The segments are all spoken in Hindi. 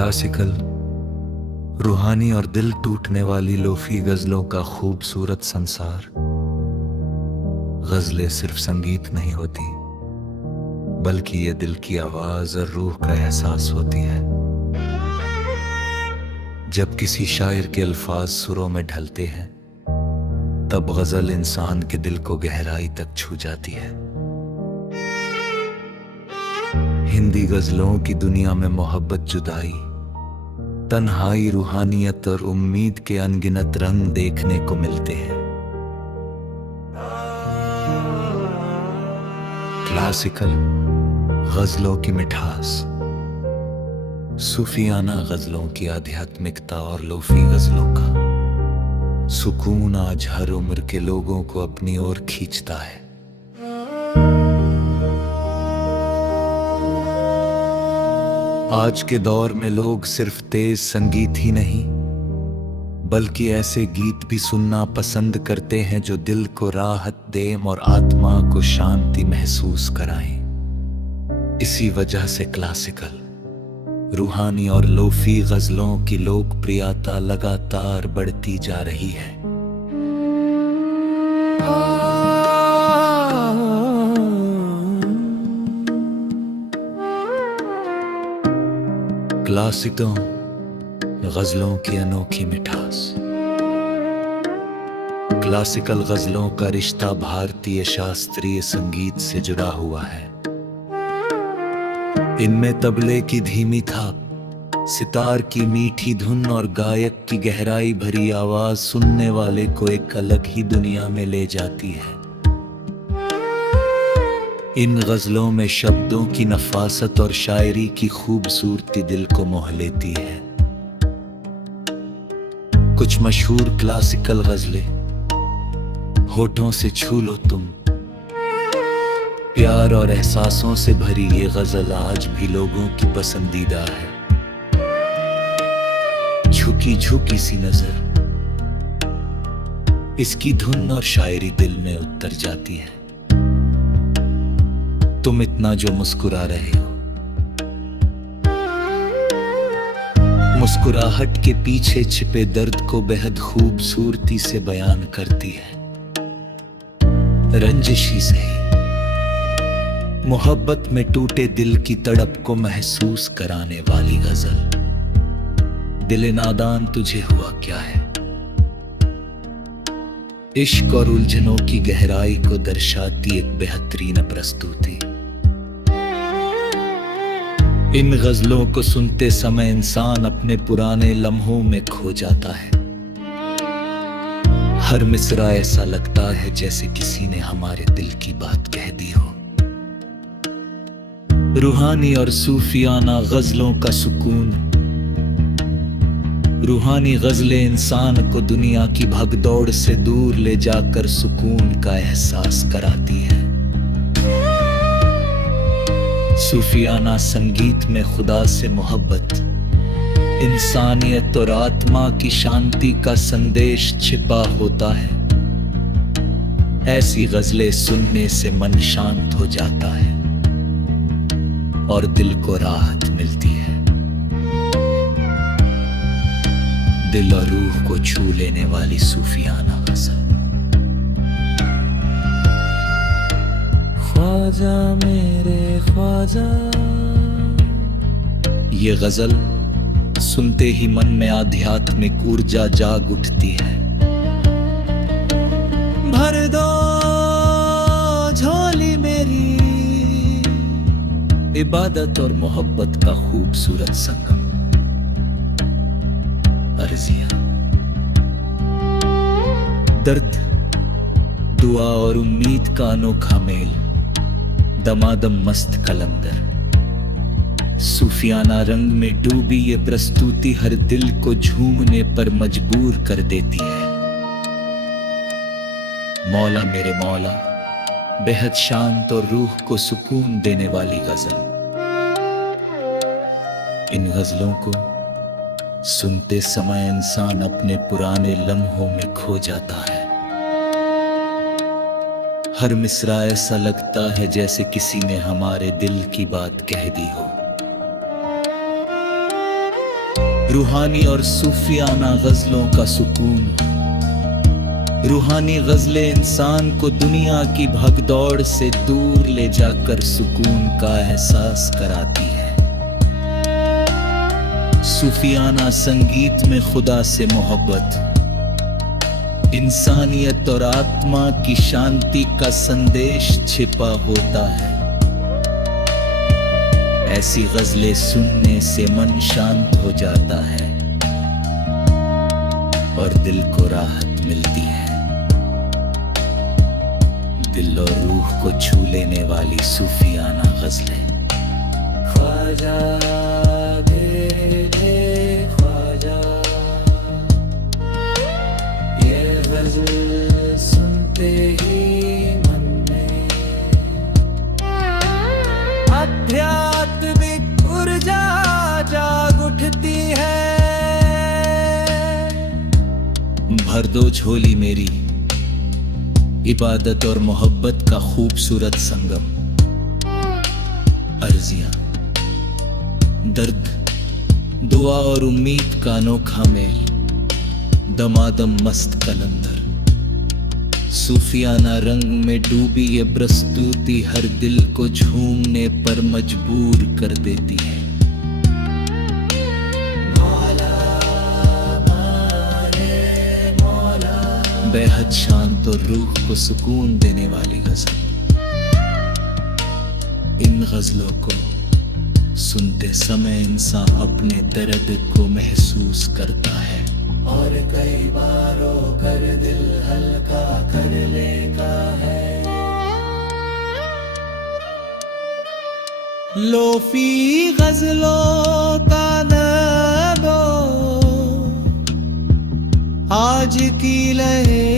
क्लासिकल, रूहानी और दिल टूटने वाली लोफी गजलों का खूबसूरत संसार। गजलें सिर्फ संगीत नहीं होती, बल्कि ये दिल की आवाज और रूह का एहसास होती है। जब किसी शायर के अल्फाज सुरों में ढलते हैं, तब गजल इंसान के दिल को गहराई तक छू जाती है। हिंदी गजलों की दुनिया में मोहब्बत, जुदाई, तन्हाई, रूहानियत और उम्मीद के अनगिनत रंग देखने को मिलते हैं। क्लासिकल गजलों की मिठास, सूफियाना गजलों की आध्यात्मिकता और लोफी गजलों का सुकून आज हर उम्र के लोगों को अपनी ओर खींचता है। आज के दौर में लोग सिर्फ तेज संगीत ही नहीं, बल्कि ऐसे गीत भी सुनना पसंद करते हैं जो दिल को राहत दें और आत्मा को शांति महसूस कराएं। इसी वजह से क्लासिकल, रूहानी और लोफी गजलों की लोकप्रियता लगातार बढ़ती जा रही है। क्लासिकों गजलों की अनोखी मिठास। क्लासिकल गजलों का रिश्ता भारतीय शास्त्रीय संगीत से जुड़ा हुआ है। इनमें तबले की धीमी थाप, सितार की मीठी धुन और गायक की गहराई भरी आवाज सुनने वाले को एक अलग ही दुनिया में ले जाती है। इन गजलों में शब्दों की नफासत और शायरी की खूबसूरती दिल को मोह लेती है। कुछ मशहूर क्लासिकल गजलें, होठों से छू लो तुम, प्यार और एहसासों से भरी ये गजल आज भी लोगों की पसंदीदा है। झुकी झुकी सी नजर, इसकी धुन और शायरी दिल में उतर जाती है। तुम इतना जो मुस्कुरा रहे हो, मुस्कुराहट के पीछे छिपे दर्द को बेहद खूबसूरती से बयान करती है। रंजिशी से ही मोहब्बत में टूटे दिल की तड़प को महसूस कराने वाली गजल। दिल नादान तुझे हुआ क्या है, इश्क और उलझनों की गहराई को दर्शाती एक बेहतरीन प्रस्तुति। इन गजलों को सुनते समय इंसान अपने पुराने लम्हों में खो जाता है। हर मिसरा ऐसा लगता है जैसे किसी ने हमारे दिल की बात कह दी हो। रूहानी और सूफियाना गजलों का सुकून। रूहानी गजलें इंसान को दुनिया की भगदौड़ से दूर ले जाकर सुकून का एहसास कराती है। सूफियाना संगीत में खुदा से मोहब्बत, इंसानियत और आत्मा की शांति का संदेश छिपा होता है। ऐसी गजलें सुनने से मन शांत हो जाता है और दिल को राहत मिलती है। दिल और रूह को छू लेने वाली सूफियाना गजल। ख्वाजा मेरे ख्वाजा, ये गजल सुनते ही मन में आध्यात्मिक ऊर्जा जाग उठती है। भर दो झोली मेरी, इबादत और मोहब्बत का खूबसूरत संगम। अर्जिया, दर्द, दुआ और उम्मीद का अनोखा मेल। दमादम मस्त कलंदर। सूफियाना रंग में डूबी ये प्रस्तुति हर दिल को झूमने पर मजबूर कर देती है। मौला मेरे मौला, बेहद शांत और रूह को सुकून देने वाली गजल। इन गजलों को सुनते समय इंसान अपने पुराने लम्हों में खो जाता है। हर मिसरा ऐसा लगता है जैसे किसी ने हमारे दिल की बात कह दी हो। रूहानी और सूफियाना गजलों का सुकून। रूहानी गजलें इंसान को दुनिया की भगदौड़ से दूर ले जाकर सुकून का एहसास कराती है। सूफियाना संगीत में खुदा से मोहब्बत, इंसानियत और आत्मा की शांति का संदेश छिपा होता है। ऐसी गजलें सुनने से मन शांत हो जाता है और दिल को राहत मिलती है। दिल और रूह को छू लेने वाली सूफियाना गजलें। ख्वाजा दे ख्वाजा, ये गजल सुनते ही मन में आध्यात्मिक ऊर्जा जाग उठती है। भर दो झोली मेरी, इबादत और मोहब्बत का खूबसूरत संगम। अर्जियां, दर्द, दुआ और उम्मीद का अनोखा मेल। दमादम मस्त कलंदर, सूफियाना रंग में डूबी ये प्रस्तुति हर दिल को झूमने पर मजबूर कर देती है। बेहद शांत और रूह को सुकून देने वाली गजल। इन गजलों को सुनते समय इंसान अपने दर्द को महसूस करता है और कई बार कर दिल हल्का कर लेता है। लोफी गजलों का नगो आज की लहे,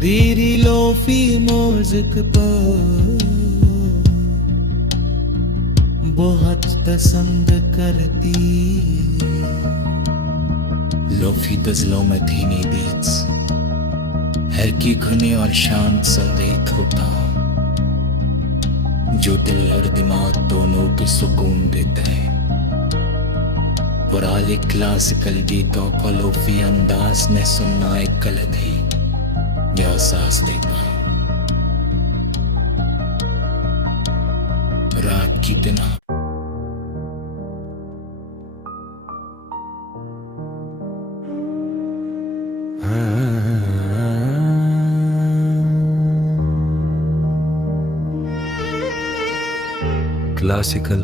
धीरी लोफी म्यूजिक पर बहुत पसंद करती। लोफी गजलों में धीमी बीट्स, हल्की धुनें और शांत संगीत होता जो दिल और दिमाग दोनों को सुकून देता है। पुराने क्लासिकल गीतों को लोफी अंदाज में सुनना एक अलग ही एहसास देता है। रात की बिना क्लासिकल,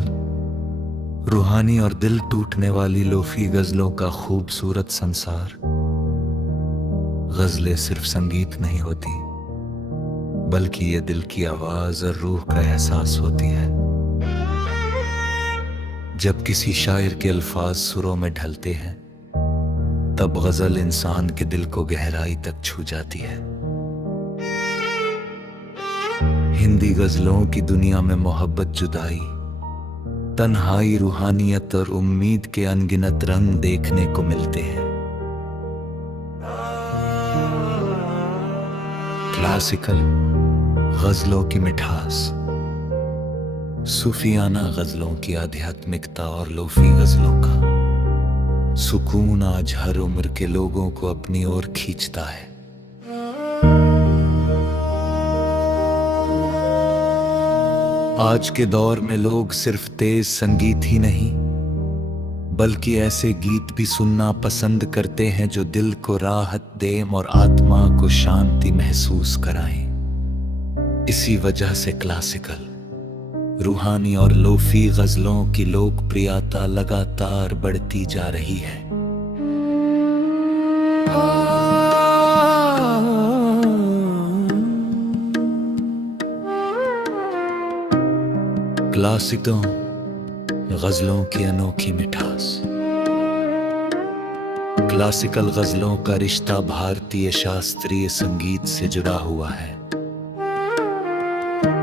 रूहानी और दिल टूटने वाली लोफी गजलों का खूबसूरत संसार। गजलें सिर्फ संगीत नहीं होती, बल्कि ये दिल की आवाज और रूह का एहसास होती है। जब किसी शायर के अल्फाज सुरों में ढलते हैं, तब गजल इंसान के दिल को गहराई तक छू जाती है। हिंदी गजलों की दुनिया में मोहब्बत, जुदाई, तन्हाई, रूहानियत और उम्मीद के अनगिनत रंग देखने को मिलते हैं। क्लासिकल गजलों की मिठास, सूफियाना गजलों की आध्यात्मिकता और लोफी गजलों का सुकून आज हर उम्र के लोगों को अपनी ओर खींचता है। आज के दौर में लोग सिर्फ तेज संगीत ही नहीं, बल्कि ऐसे गीत भी सुनना पसंद करते हैं जो दिल को राहत दें और आत्मा को शांति महसूस कराएं। इसी वजह से क्लासिकल, रूहानी और लोफी गजलों की लोकप्रियता लगातार बढ़ती जा रही है। क्लासिकों गजलों की अनोखी मिठास। क्लासिकल गजलों का रिश्ता भारतीय शास्त्रीय संगीत से जुड़ा हुआ है।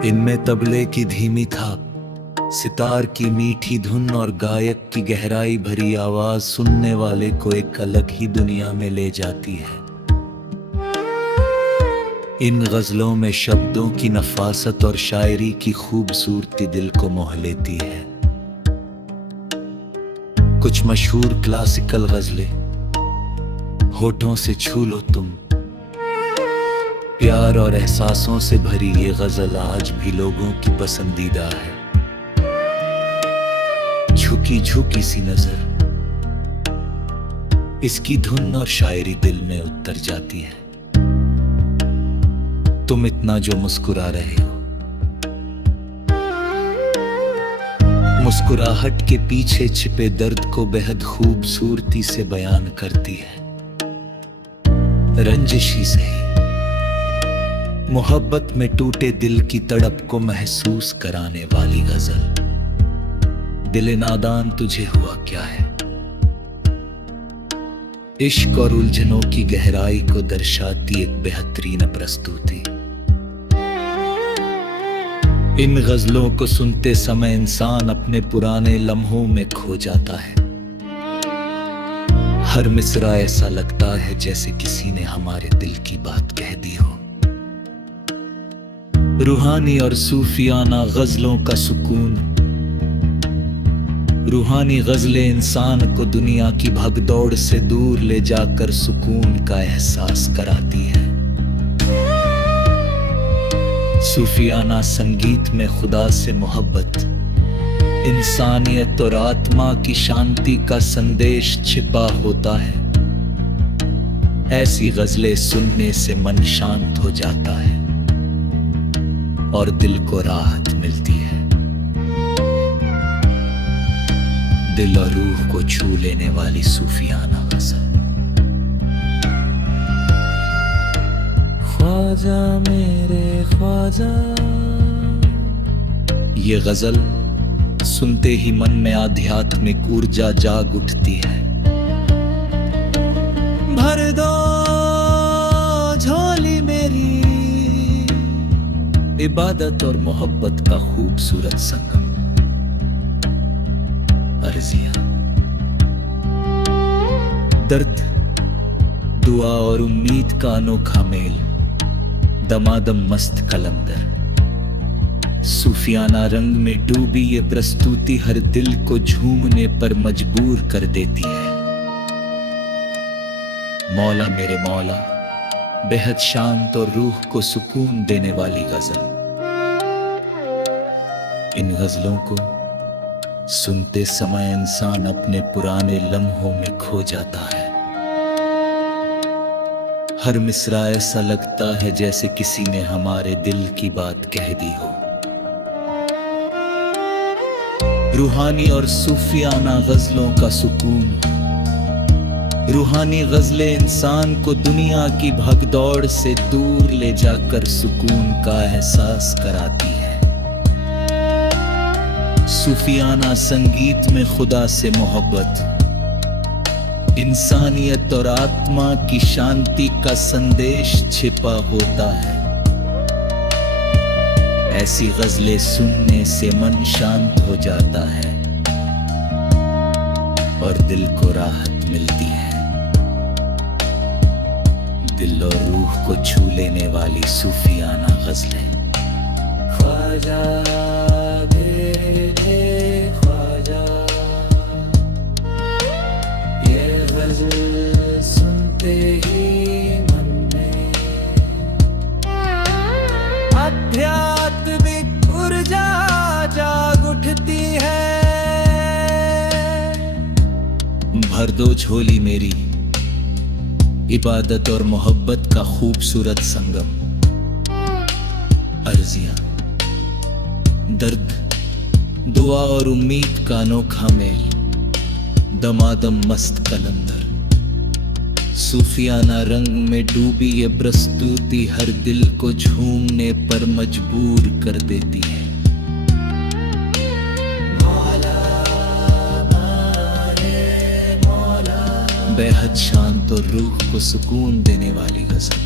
इनमें तबले की धीमी थाप, सितार की मीठी धुन और गायक की गहराई भरी आवाज सुनने वाले को एक अलग ही दुनिया में ले जाती है। इन गजलों में शब्दों की नफासत और शायरी की खूबसूरती दिल को मोह लेती है। कुछ मशहूर क्लासिकल गजलें होठों से छू लो तुम। प्यार और एहसासों से भरी ये गजल आज भी लोगों की पसंदीदा है। झुकी झुकी सी नजर, इसकी धुन और शायरी दिल में उतर जाती है। तुम इतना जो मुस्कुरा रहे हो, मुस्कुराहट के पीछे छिपे दर्द को बेहद खूबसूरती से बयान करती है। रंजिश ही सही, मोहब्बत में टूटे दिल की तड़प को महसूस कराने वाली गजल। दिल नादान तुझे हुआ क्या है, इश्क और उलझनों की गहराई को दर्शाती एक बेहतरीन प्रस्तुति। इन गजलों को सुनते समय इंसान अपने पुराने लम्हों में खो जाता है। हर मिसरा ऐसा लगता है जैसे किसी ने हमारे दिल की बात कह दी हो। रूहानी और सूफियाना गजलों का सुकून। रूहानी गजलें इंसान को दुनिया की भगदौड़ से दूर ले जाकर सुकून का एहसास कराती है। सूफियाना संगीत में खुदा से मोहब्बत, इंसानियत और आत्मा की शांति का संदेश छिपा होता है। ऐसी गजलें सुनने से मन शांत हो जाता है और दिल को राहत मिलती है। दिल और रूह को छू लेने वाली सूफियाना गजल। ख्वाजा मेरे ख्वाजा, ये गजल सुनते ही मन में आध्यात्मिक ऊर्जा जाग उठती है। भर दो झोली मेरी, इबादत और मोहब्बत का खूबसूरत संगम। अर्जिया, दर्द, दुआ और उम्मीद का अनोखा मेल। दमादम मस्त कलंदर, सूफियाना रंग में डूबी ये प्रस्तुति हर दिल को झूमने पर मजबूर कर देती है। मौला मेरे मौला, बेहद शांत और रूह को सुकून देने वाली गजल। इन गजलों को सुनते समय इंसान अपने पुराने लम्हों में खो जाता है। हर मिसरा ऐसा लगता है जैसे किसी ने हमारे दिल की बात कह दी हो। रूहानी और सूफियाना गजलों का सुकून। रूहानी गजलें इंसान को दुनिया की भगदौड़ से दूर ले जाकर सुकून का एहसास कराती है। सूफियाना संगीत में खुदा से मोहब्बत, इंसानियत और आत्मा की शांति का संदेश छिपा होता है। ऐसी गजलें सुनने से मन शांत हो जाता है और दिल को राहत मिलती है। दिल और रूह को छू लेने वाली सूफियाना गजलें। ख्वाजा दे ख्वाजा, सुनते ही मन में आध्यात्मिक ऊर्जा जाग उठती है। भर दो झोली मेरी, इबादत और मोहब्बत का खूबसूरत संगम। अर्जिया, दर्द, दुआ और उम्मीद का अनोखा मेल। दमादम मस्त कलंदर, सूफियाना रंग में डूबी ये प्रस्तुति हर दिल को झूमने पर मजबूर कर देती है। मौला मारे मौला, बेहद शांत और रूह को सुकून देने वाली गजल।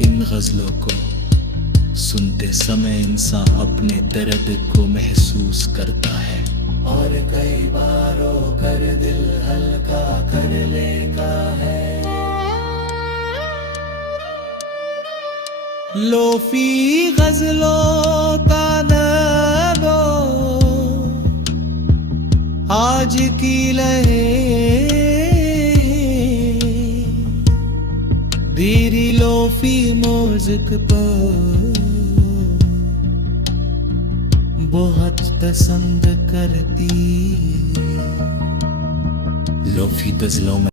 इन गजलों को सुनते समय इंसान अपने दर्द को महसूस करता है और कई बारों कर दिल हल्का कर लेता है। लोफी गजलों का नगो आज की लहे बीरी लोफी म्यूजिक पर बहुत पसंद करती लोफी गजलों में